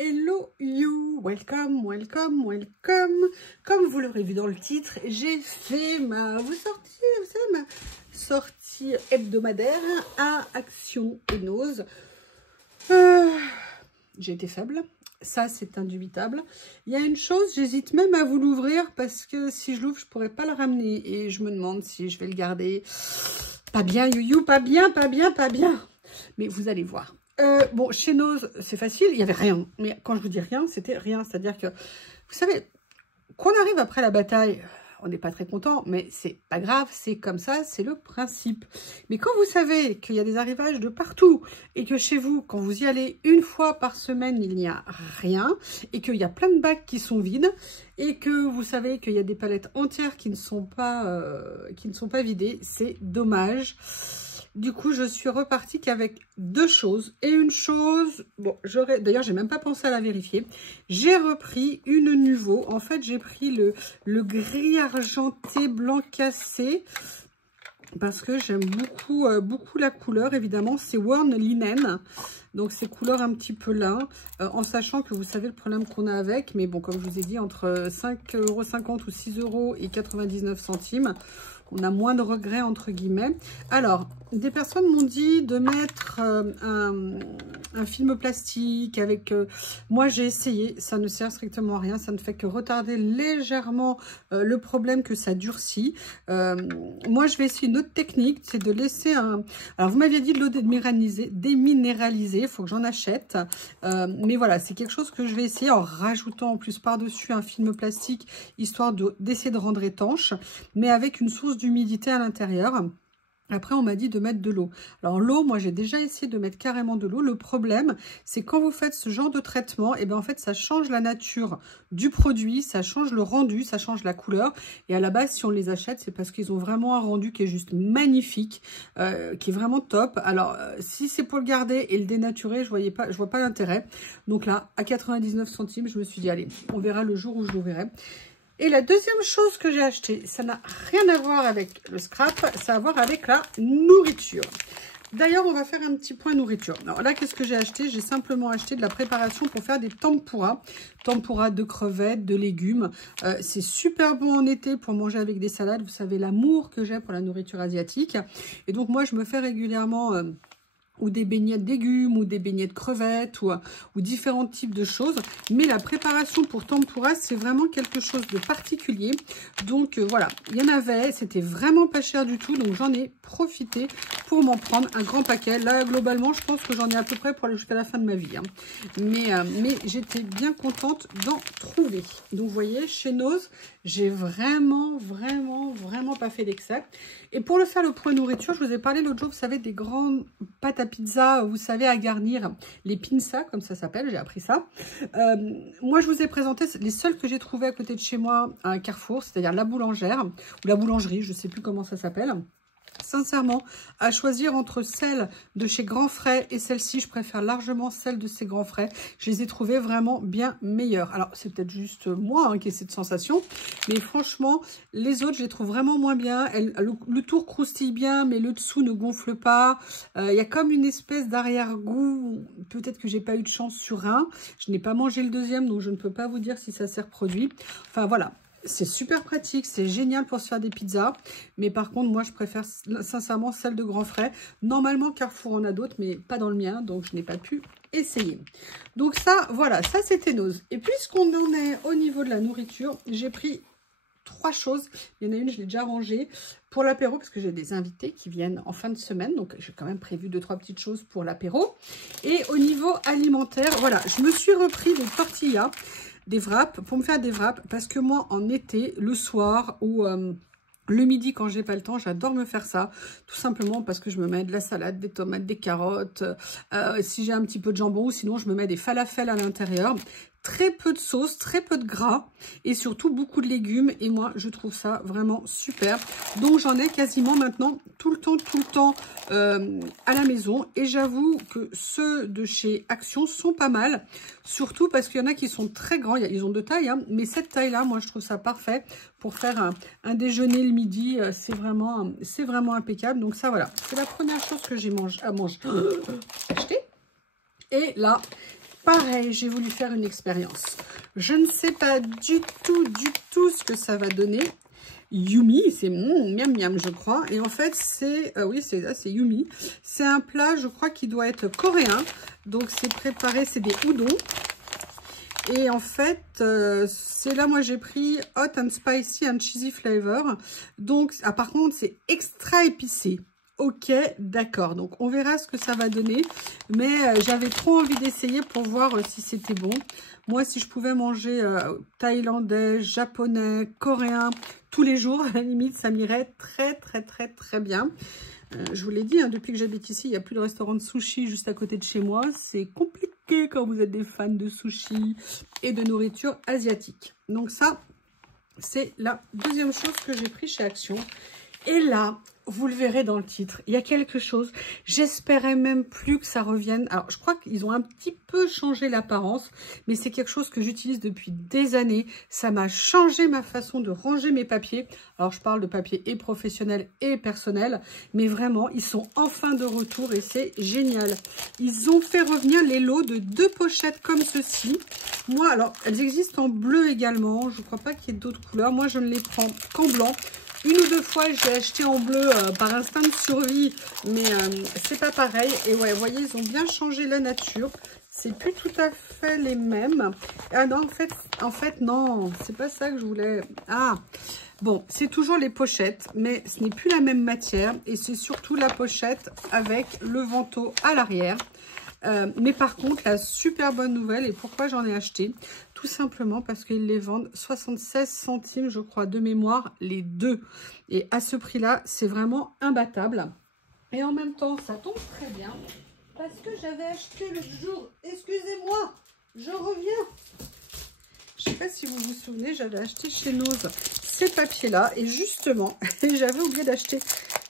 Hello you, welcome, welcome, welcome. Comme vous l'aurez vu dans le titre, j'ai fait ma sortie hebdomadaire à Action et Nose. J'ai été faible, ça c'est indubitable. Il y a une chose, j'hésite même à vous l'ouvrir parce que si je l'ouvre, je pourrais pas le ramener et je me demande si je vais le garder. Pas bien, you, pas bien, pas bien, pas bien. Mais vous allez voir. Bon, chez Nose, c'est facile, il n'y avait rien. Mais quand je vous dis rien, c'était rien. C'est-à-dire que, vous savez, qu'on arrive après la bataille, on n'est pas très content, mais c'est pas grave, c'est comme ça, c'est le principe. Mais quand vous savez qu'il y a des arrivages de partout, et que chez vous, quand vous y allez une fois par semaine, il n'y a rien, et qu'il y a plein de bacs qui sont vides, et que vous savez qu'il y a des palettes entières qui ne sont pas vidées, c'est dommage. Du coup, je suis repartie qu'avec deux choses. Et une chose, bon, d'ailleurs, j'ai même pas pensé à la vérifier. J'ai repris une Nuvo. En fait, j'ai pris le gris argenté blanc cassé. Parce que j'aime beaucoup la couleur. Évidemment, c'est Worn Linen. Donc, ces couleurs un petit peu là. En sachant que vous savez le problème qu'on a avec. Mais bon, comme je vous ai dit, entre 5,50 € ou 6,99 €. On a moins de regrets, entre guillemets. Alors, des personnes m'ont dit de mettre un film plastique avec... moi, j'ai essayé. Ça ne sert strictement à rien. Ça ne fait que retarder légèrement le problème que ça durcit. Moi, je vais essayer une autre technique. C'est de laisser un... Alors, vous m'aviez dit de l'eau déminéralisée. Il faut que j'en achète. Mais voilà, c'est quelque chose que je vais essayer en rajoutant en plus par-dessus un film plastique, histoire d'essayer de rendre étanche, mais avec une source d'humidité à l'intérieur. Après, on m'a dit de mettre de l'eau. Alors, l'eau, moi, j'ai déjà essayé de mettre carrément de l'eau. Le problème, c'est quand vous faites ce genre de traitement, et bien en fait, ça change la nature du produit, ça change le rendu, ça change la couleur. Et à la base, si on les achète, c'est parce qu'ils ont vraiment un rendu qui est juste magnifique, qui est vraiment top. Alors, si c'est pour le garder et le dénaturer, je vois pas l'intérêt. Donc là, à 99 centimes, je me suis dit, allez, on verra le jour où je l'ouvrirai. Et la deuxième chose que j'ai acheté, ça n'a rien à voir avec le scrap, ça a à voir avec la nourriture. D'ailleurs, on va faire un petit point nourriture. Alors là, qu'est-ce que j'ai acheté? J'ai simplement acheté de la préparation pour faire des tempura. Tempura de crevettes, de légumes. C'est super bon en été pour manger avec des salades. Vous savez l'amour que j'ai pour la nourriture asiatique. Et donc, moi, je me fais régulièrement... ou des beignets de légumes, ou des beignets de crevettes, ou différents types de choses. Mais la préparation pour tempura, c'est vraiment quelque chose de particulier. Donc voilà, il y en avait, c'était vraiment pas cher du tout, donc j'en ai profité pour m'en prendre un grand paquet. Là, globalement, je pense que j'en ai à peu près pour aller jusqu'à la fin de ma vie. Hein. Mais j'étais bien contente d'en trouver. Donc vous voyez, chez Nose, j'ai vraiment pas fait d'excès. Et pour le faire, le point nourriture, je vous ai parlé l'autre jour, vous savez, des grandes pâtes à pizza, vous savez, à garnir, les pinzas, comme ça s'appelle, j'ai appris ça. Moi, je vous ai présenté les seuls que j'ai trouvés à côté de chez moi à un Carrefour, c'est-à-dire la boulangère, ou la boulangerie, je ne sais plus comment ça s'appelle. Sincèrement, à choisir entre celle de chez Grand Frais et celle-ci, je préfère largement celle de chez Grand Frais. Je les ai trouvées vraiment bien meilleures. Alors, c'est peut-être juste moi qui ai cette sensation, mais franchement, les autres, je les trouve vraiment moins bien. Le tour croustille bien, mais le dessous ne gonfle pas. Il y a comme une espèce d'arrière-goût. Peut-être que j'ai pas eu de chance sur un. Je n'ai pas mangé le deuxième, donc je ne peux pas vous dire si ça s'est reproduit. Enfin, voilà. C'est super pratique, c'est génial pour se faire des pizzas. Mais par contre, moi, je préfère sincèrement celle de Grand Frais. Normalement, Carrefour en a d'autres, mais pas dans le mien. Donc, je n'ai pas pu essayer. Donc ça, voilà, ça, c'était Nose. Et puisqu'on en est au niveau de la nourriture, j'ai pris 3 choses. Il y en a une, je l'ai déjà rangée pour l'apéro parce que j'ai des invités qui viennent en fin de semaine. Donc, j'ai quand même prévu 2-3 petites choses pour l'apéro. Et au niveau alimentaire, voilà, je me suis repris des tortillas, des wraps, pour me faire des wraps, parce que moi, en été, le soir ou le midi, quand j'ai pas le temps, j'adore me faire ça, tout simplement parce que je me mets de la salade, des tomates, des carottes, si j'ai un petit peu de jambon, ou sinon je me mets des falafels à l'intérieur. Très peu de sauce, très peu de gras et surtout beaucoup de légumes. Et moi, je trouve ça vraiment super. Donc, j'en ai quasiment maintenant tout le temps à la maison. Et j'avoue que ceux de chez Action sont pas mal. Surtout parce qu'il y en a qui sont très grands. Ils ont 2 tailles, hein, mais cette taille-là, moi, je trouve ça parfait pour faire un déjeuner le midi. C'est vraiment impeccable. Donc, ça, voilà. C'est la première chose que j'ai acheté. Et là... pareil, j'ai voulu faire une expérience. Je ne sais pas du tout ce que ça va donner. Yumi, c'est miam miam je crois. Et en fait c'est, oui c'est Yumi. C'est un plat je crois qui doit être coréen. Donc c'est préparé, c'est des udon. Et en fait c'est là moi j'ai pris hot and spicy and cheesy flavor. Donc par contre c'est extra épicé. Ok, d'accord. Donc, on verra ce que ça va donner. Mais j'avais trop envie d'essayer pour voir si c'était bon. Moi, si je pouvais manger thaïlandais, japonais, coréen tous les jours, à la limite, ça m'irait très bien. Je vous l'ai dit, hein, depuis que j'habite ici, il n'y a plus de restaurant de sushi juste à côté de chez moi. C'est compliqué quand vous êtes des fans de sushi et de nourriture asiatique. Donc ça, c'est la deuxième chose que j'ai pris chez Action. Et là, vous le verrez dans le titre, il y a quelque chose. J'espérais même plus que ça revienne. Alors, je crois qu'ils ont un petit peu changé l'apparence, mais c'est quelque chose que j'utilise depuis des années. Ça m'a changé ma façon de ranger mes papiers. Alors, je parle de papier et professionnel et personnel, mais vraiment, ils sont enfin de retour et c'est génial. Ils ont fait revenir les lots de 2 pochettes comme ceci. Moi, alors, elles existent en bleu également. Je ne crois pas qu'il y ait d'autres couleurs. Moi, je ne les prends qu'en blanc. Une ou deux fois, j'ai acheté en bleu par instinct de survie, mais c'est pas pareil. Et ouais, vous voyez, ils ont bien changé la nature. C'est plus tout à fait les mêmes. Ah non, en fait non, c'est pas ça que je voulais. Ah, bon, c'est toujours les pochettes, mais ce n'est plus la même matière. Et c'est surtout la pochette avec le vantaux à l'arrière. Mais par contre, la super bonne nouvelle, et pourquoi j'en ai acheté? Tout simplement parce qu'ils les vendent 76 centimes, je crois, de mémoire, les deux. Et à ce prix-là, c'est vraiment imbattable. Et en même temps, ça tombe très bien, parce que j'avais acheté le jour... Excusez-moi, je reviens. Je ne sais pas si vous vous souvenez, j'avais acheté chez Nose ces papiers-là. Et justement, j'avais oublié d'acheter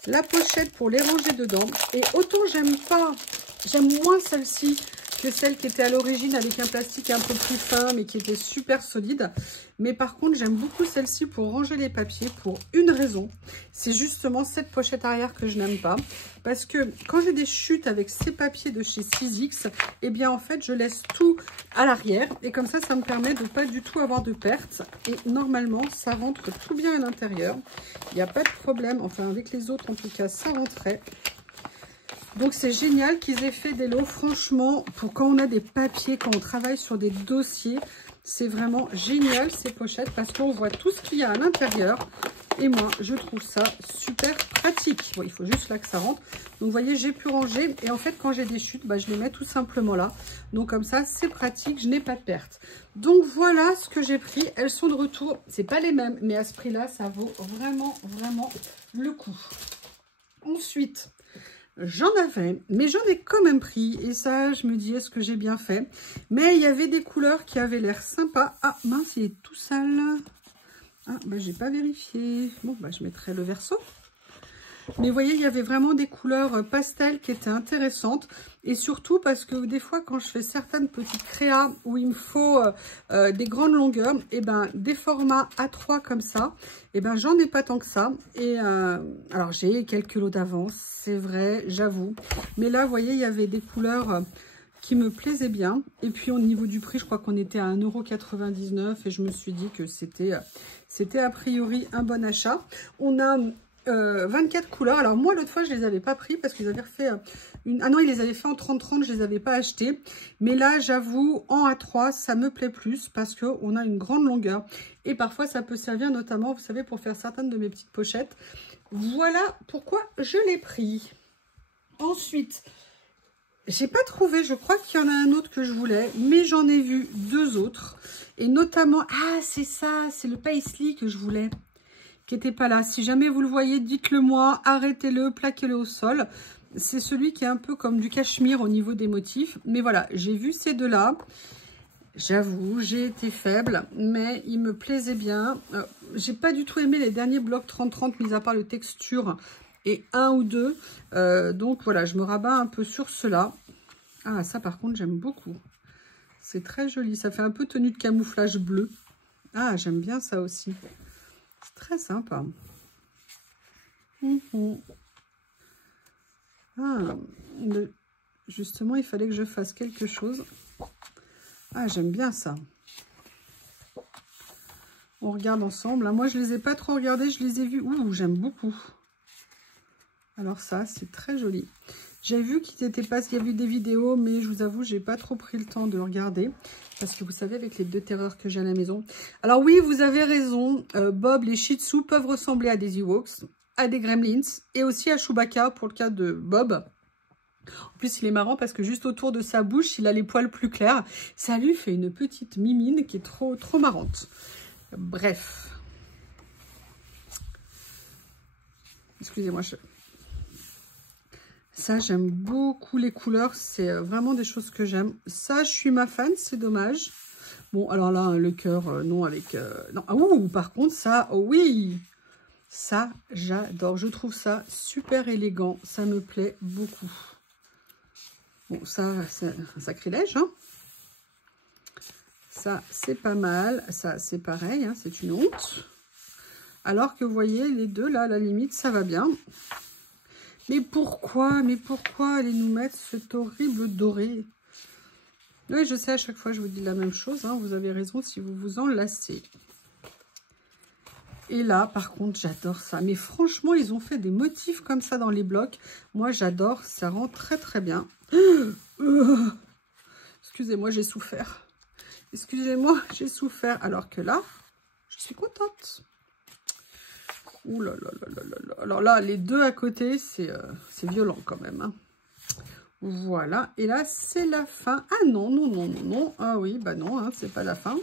la pochette pour les ranger dedans. Et autant j'aime moins celle-ci que celle qui était à l'origine avec un plastique un peu plus fin mais qui était super solide. Mais par contre, j'aime beaucoup celle-ci pour ranger les papiers pour une raison. C'est justement cette pochette arrière que je n'aime pas. Parce que quand j'ai des chutes avec ces papiers de chez 6X, eh bien en fait, je laisse tout à l'arrière. Et comme ça, ça me permet de pas du tout avoir de pertes. Et normalement, ça rentre tout bien à l'intérieur. Il n'y a pas de problème. Enfin, avec les autres, en tout cas, ça rentrait. Donc c'est génial qu'ils aient fait des lots, franchement, pour quand on a des papiers, quand on travaille sur des dossiers, c'est vraiment génial ces pochettes parce qu'on voit tout ce qu'il y a à l'intérieur. Et moi, je trouve ça super pratique. Bon, il faut juste là que ça rentre. Donc vous voyez, j'ai pu ranger et en fait, quand j'ai des chutes, bah, je les mets tout simplement là. Donc comme ça, c'est pratique, je n'ai pas de perte. Donc voilà ce que j'ai pris. Elles sont de retour, c'est pas les mêmes, mais à ce prix-là, ça vaut vraiment le coup. Ensuite... j'en avais, mais j'en ai quand même pris. Et ça, je me dis, est-ce que j'ai bien fait? Mais il y avait des couleurs qui avaient l'air sympa. Ah, mince, il est tout sale. Ah, bah, j'ai pas vérifié. Bon, bah, je mettrai le verso. Mais vous voyez, il y avait vraiment des couleurs pastel qui étaient intéressantes. Et surtout parce que des fois, quand je fais certaines petites créas où il me faut des grandes longueurs, et ben des formats A3 comme ça, et ben j'en ai pas tant que ça. Et alors, j'ai quelques lots d'avance, c'est vrai, j'avoue. Mais là, vous voyez, il y avait des couleurs qui me plaisaient bien. Et puis, au niveau du prix, je crois qu'on était à 1,99 € et je me suis dit que c'était a priori un bon achat. On a... 24 couleurs. Alors moi l'autre fois je les avais pas pris parce qu'ils avaient refait une... Ah non, ils les avaient fait en 30-30, je les avais pas achetés. Mais là j'avoue en A3 ça me plaît plus parce que on a une grande longueur. Et parfois ça peut servir notamment, vous savez, pour faire certaines de mes petites pochettes. Voilà pourquoi je l'ai pris. Ensuite, j'ai pas trouvé, je crois qu'il y en a un autre que je voulais, mais j'en ai vu deux autres. Et notamment, ah c'est ça, c'est le paisley que je voulais. Qui n'était pas là. Si jamais vous le voyez, dites-le moi, arrêtez-le, plaquez-le au sol. C'est celui qui est un peu comme du cachemire au niveau des motifs. Mais voilà, j'ai vu ces deux-là. J'avoue, j'ai été faible, mais il me plaisait bien. J'ai pas du tout aimé les derniers blocs 30-30, mis à part le texture et un ou deux. Donc voilà, je me rabats un peu sur cela. Ah, ça par contre, j'aime beaucoup. C'est très joli. Ça fait un peu tenue de camouflage bleu. Ah, j'aime bien ça aussi. C'est très sympa. Ah, justement, il fallait que je fasse quelque chose. Ah, j'aime bien ça. On regarde ensemble. Là, moi, je les ai pas trop regardés. Je les ai vus. Ouh, j'aime beaucoup. Alors ça, c'est très joli. J'ai vu qu'il y avait des vidéos, mais je vous avoue, j'ai pas trop pris le temps de regarder. Parce que vous savez, avec les 2 terreurs que j'ai à la maison. Alors oui, vous avez raison. Bob, les Shih Tzu peuvent ressembler à des Ewoks, à des Gremlins et aussi à Chewbacca pour le cas de Bob. En plus, il est marrant parce que juste autour de sa bouche, il a les poils plus clairs. Ça lui fait une petite mimine qui est trop marrante. Bref. Excusez-moi. Ça, j'aime beaucoup les couleurs. C'est vraiment des choses que j'aime. Ça, je suis ma fan. C'est dommage. Bon, alors là, le cœur, non, avec... non. Ah, ouh, par contre, ça, oh oui. Ça, j'adore. Je trouve ça super élégant. Ça me plaît beaucoup. Bon, ça, c'est un sacrilège, hein. Ça, c'est pas mal. Ça, c'est pareil, hein, c'est une honte. Alors que vous voyez, les deux, là, à la limite, ça va bien. Mais pourquoi allez nous mettre cet horrible doré? Oui, je sais, à chaque fois, je vous dis la même chose. Hein, vous avez raison si vous vous en lassez. Et là, par contre, j'adore ça. Mais franchement, ils ont fait des motifs comme ça dans les blocs. Moi, j'adore. Ça rend très bien. Excusez-moi, j'ai souffert. Excusez-moi, j'ai souffert. Alors que là, je suis contente. Ouh là là là là là. Alors là, les deux à côté, c'est violent quand même. Hein. Voilà. Et là, c'est la fin. Ah non, non, non, non, non. Ah oui, bah non, hein, c'est pas la fin.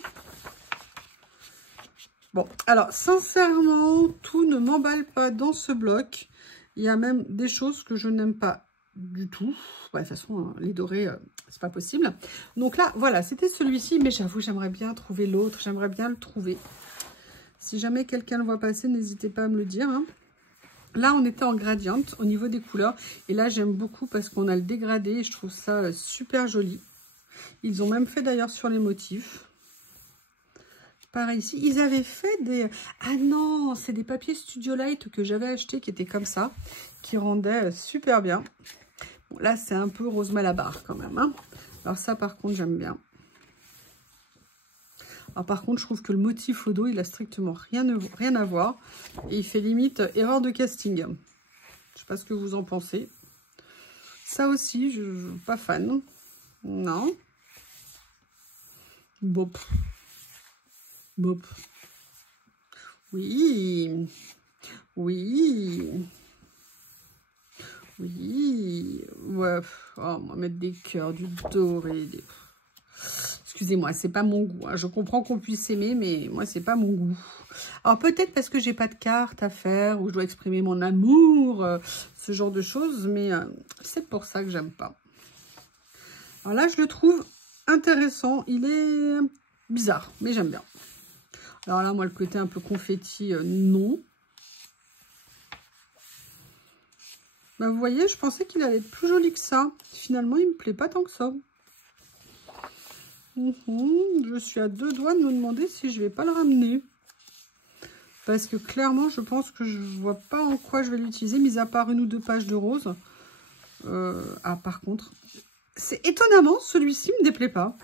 Bon, alors, sincèrement, tout ne m'emballe pas dans ce bloc. Il y a même des choses que je n'aime pas du tout. Ouais, de toute façon, hein, les dorés, c'est pas possible. Donc là, voilà, c'était celui-ci. Mais j'avoue, j'aimerais bien trouver l'autre. J'aimerais bien le trouver. Si jamais quelqu'un le voit passer, n'hésitez pas à me le dire. Hein. Là, on était en gradient au niveau des couleurs. Et là, j'aime beaucoup parce qu'on a le dégradé. Et je trouve ça super joli. Ils ont même fait d'ailleurs sur les motifs. Pareil ici. Ils avaient fait des... Ah non, c'est des papiers Studio Light que j'avais acheté qui étaient comme ça. Qui rendaient super bien. Bon, là, c'est un peu rose malabar quand même. Hein. Alors ça, par contre, j'aime bien. Alors, par contre, je trouve que le motif au dos, il a strictement rien à voir. Et il fait limite erreur de casting. Je ne sais pas ce que vous en pensez. Ça aussi, je ne suis pas fan. Non. Bop. Bop. Oui. Oui. Oui. Ouais. Oh, on va mettre des cœurs, du doré, des... Excusez-moi, c'est pas mon goût. Hein. Je comprends qu'on puisse aimer, mais moi, c'est pas mon goût. Alors, peut-être parce que j'ai pas de carte à faire, ou je dois exprimer mon amour, ce genre de choses, mais c'est pour ça que j'aime pas. Alors là, je le trouve intéressant. Il est bizarre, mais j'aime bien. Alors là, moi, le côté un peu confetti, non. Bah, vous voyez, je pensais qu'il allait être plus joli que ça. Finalement, il me plaît pas tant que ça. Je suis à 2 doigts de me demander si je vais pas le ramener. Parce que clairement, je pense que je vois pas en quoi je vais l'utiliser, mis à part 1 ou 2 pages de rose. Ah, par contre, c'est étonnamment, celui-ci me déplaît pas.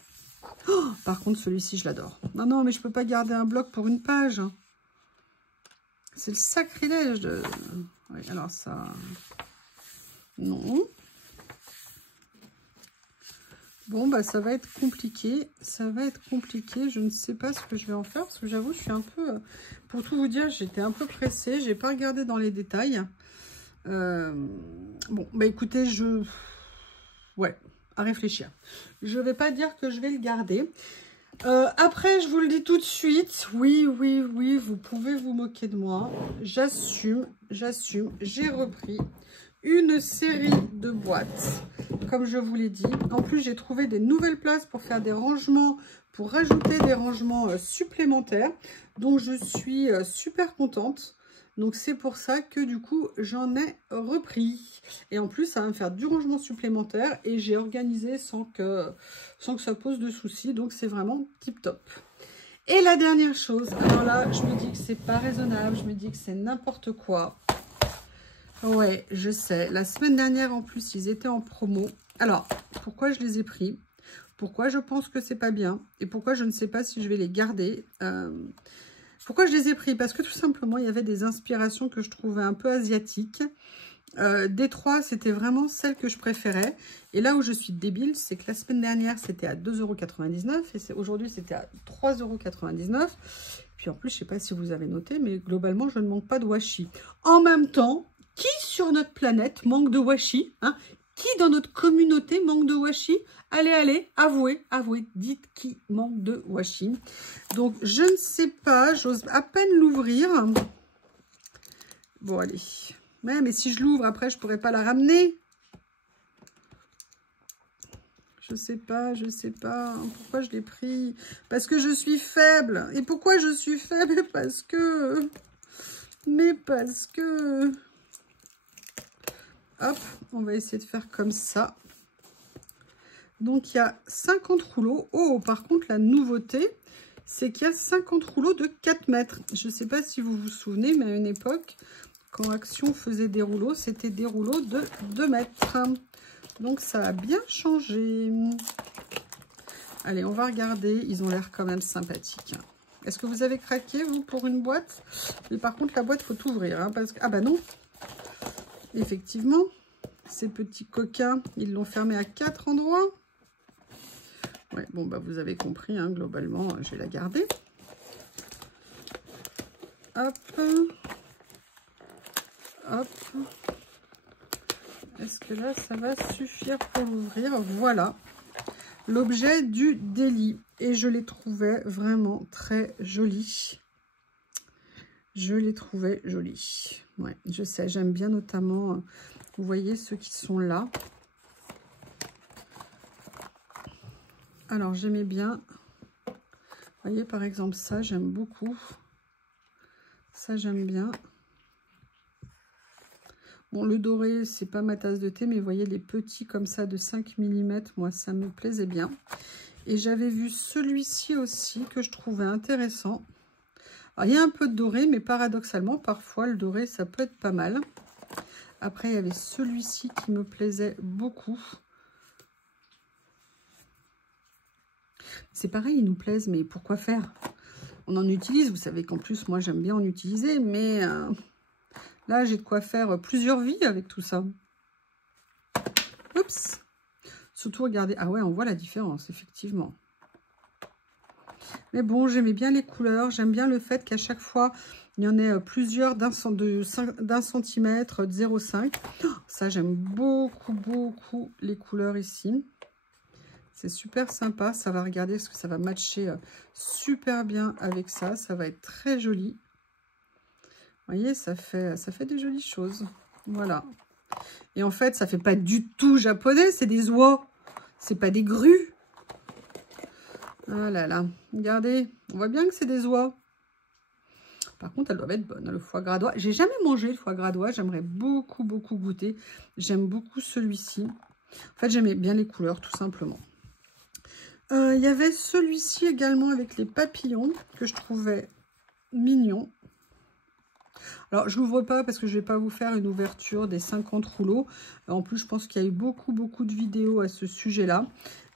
Oh, par contre, celui-ci, je l'adore. Non, non, mais je peux pas garder un bloc pour 1 page. Hein. C'est le sacrilège de... Oui, alors ça... Non. Bon, bah ça va être compliqué. Ça va être compliqué. Je ne sais pas ce que je vais en faire. Parce que j'avoue, je suis un peu... Pour tout vous dire, j'étais un peu pressée. J'ai pas regardé dans les détails. Bon, bah écoutez, ouais, à réfléchir. Je vais pas dire que je vais le garder. Après, je vous le dis tout de suite. Oui, oui, oui, vous pouvez vous moquer de moi. J'assume, j'assume. J'ai repris une série de boîtes, comme je vous l'ai dit. En plus, j'ai trouvé des nouvelles places pour faire des rangements, pour rajouter des rangements supplémentaires. Donc, je suis super contente. Donc, c'est pour ça que du coup, j'en ai repris. Et en plus, ça va me faire du rangement supplémentaire. Et j'ai organisé sans que ça pose de soucis. Donc, c'est vraiment tip top. Et la dernière chose, alors là, je me dis que c'est pas raisonnable. Je me dis que c'est n'importe quoi. Ouais, je sais. La semaine dernière, en plus, ils étaient en promo. Alors, pourquoi je les ai pris? pourquoi je pense que c'est pas bien et pourquoi je ne sais pas si je vais les garder. Pourquoi je les ai pris? Parce que tout simplement, il y avait des inspirations que je trouvais un peu asiatiques. Des trois, c'était vraiment celle que je préférais. Et là où je suis débile, c'est que la semaine dernière, c'était à 2,99 € et aujourd'hui, c'était à 3,99 €. Puis en plus, je ne sais pas si vous avez noté, mais globalement, je ne manque pas de washi. En même temps, qui sur notre planète manque de washi, hein? Qui dans notre communauté manque de washi? Allez, allez, avouez, avouez, dites qui manque de washi. Donc, je ne sais pas, j'ose à peine l'ouvrir. Bon, allez. Mais si je l'ouvre, après, je ne pourrais pas la ramener. Je sais pas, je sais pas. Pourquoi je l'ai pris? Parce que je suis faible. Et pourquoi je suis faible? Parce que... Mais parce que... Hop, on va essayer de faire comme ça. Donc, il y a 50 rouleaux. Oh, par contre, la nouveauté, c'est qu'il y a 50 rouleaux de 4 mètres. Je ne sais pas si vous vous souvenez, mais à une époque, quand Action faisait des rouleaux, c'était des rouleaux de 2 mètres. Donc, ça a bien changé. Allez, on va regarder. Ils ont l'air quand même sympathiques. Est-ce que vous avez craqué, vous, pour une boîte? Mais par contre, la boîte, il faut ouvrir. Hein, parce que... Ah bah non. Effectivement, ces petits coquins, ils l'ont fermé à 4 endroits. Ouais, bon, bah vous avez compris, hein, globalement, je vais la garder. Hop. Hop. Est-ce que là, ça va suffire pour l'ouvrir? Voilà. L'objet du délit. Et je les trouvais vraiment très jolis. Je les trouvais jolis. Ouais, je sais, j'aime bien notamment, vous voyez, ceux qui sont là. Alors, j'aimais bien, vous voyez, par exemple, ça, j'aime beaucoup. Ça, j'aime bien. Bon, le doré, c'est pas ma tasse de thé, mais vous voyez, les petits comme ça de 5 mm, moi, ça me plaisait bien. Et j'avais vu celui-ci aussi que je trouvais intéressant. Alors, il y a un peu de doré, mais paradoxalement, parfois, le doré, ça peut être pas mal. Après, il y avait celui-ci qui me plaisait beaucoup. C'est pareil, ils nous plaisent, mais pourquoi faire? On en utilise, vous savez qu'en plus, moi, j'aime bien en utiliser, mais là, j'ai de quoi faire plusieurs vies avec tout ça. Oups! Surtout, regardez, ah ouais, on voit la différence, effectivement. Mais bon, j'aimais bien les couleurs, j'aime bien le fait qu'à chaque fois, il y en ait plusieurs d'un centimètre, de 0,5. Ça, j'aime beaucoup, beaucoup les couleurs ici. C'est super sympa, ça va regarder parce que ça va matcher super bien avec ça. Ça va être très joli. Vous voyez, ça fait des jolies choses. Voilà. Et en fait, ça fait pas du tout japonais, c'est des oies. C'est pas des grues. Ah là là, regardez, on voit bien que c'est des oies. Par contre, elles doivent être bonnes, le foie gras d'oie. J'ai jamais mangé le foie gras d'oie, j'aimerais beaucoup, beaucoup goûter. J'aime beaucoup celui-ci. En fait, j'aimais bien les couleurs, tout simplement. Il y avait celui-ci également avec les papillons que je trouvais mignon. Alors, je l'ouvre pas parce que je vais pas vous faire une ouverture des 50 rouleaux. En plus, je pense qu'il y a eu beaucoup, beaucoup de vidéos à ce sujet-là.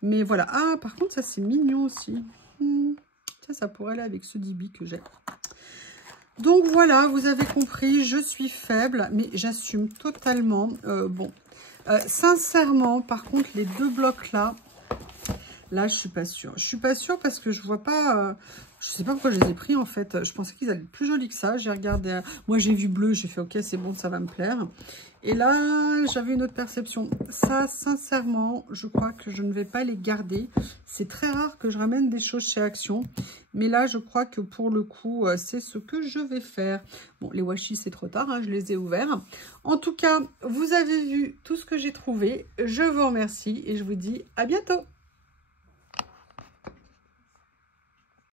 Mais voilà. Ah, par contre, ça, c'est mignon aussi. Ça pourrait aller avec ce Dibi que j'ai. Donc, voilà, vous avez compris, je suis faible, mais j'assume totalement. Sincèrement, par contre, les deux blocs-là, là, je suis pas sûre. Je suis pas sûre parce que je vois pas... je sais pas pourquoi je les ai pris, en fait. Je pensais qu'ils allaient être plus jolis que ça. J'ai regardé... Moi, j'ai vu bleu. J'ai fait, OK, c'est bon, ça va me plaire. Et là, j'avais une autre perception. Ça, sincèrement, je crois que je ne vais pas les garder. C'est très rare que je ramène des choses chez Action. Mais là, je crois que pour le coup, c'est ce que je vais faire. Bon, les washi, c'est trop tard. Hein, je les ai ouverts. En tout cas, vous avez vu tout ce que j'ai trouvé. Je vous remercie et je vous dis à bientôt.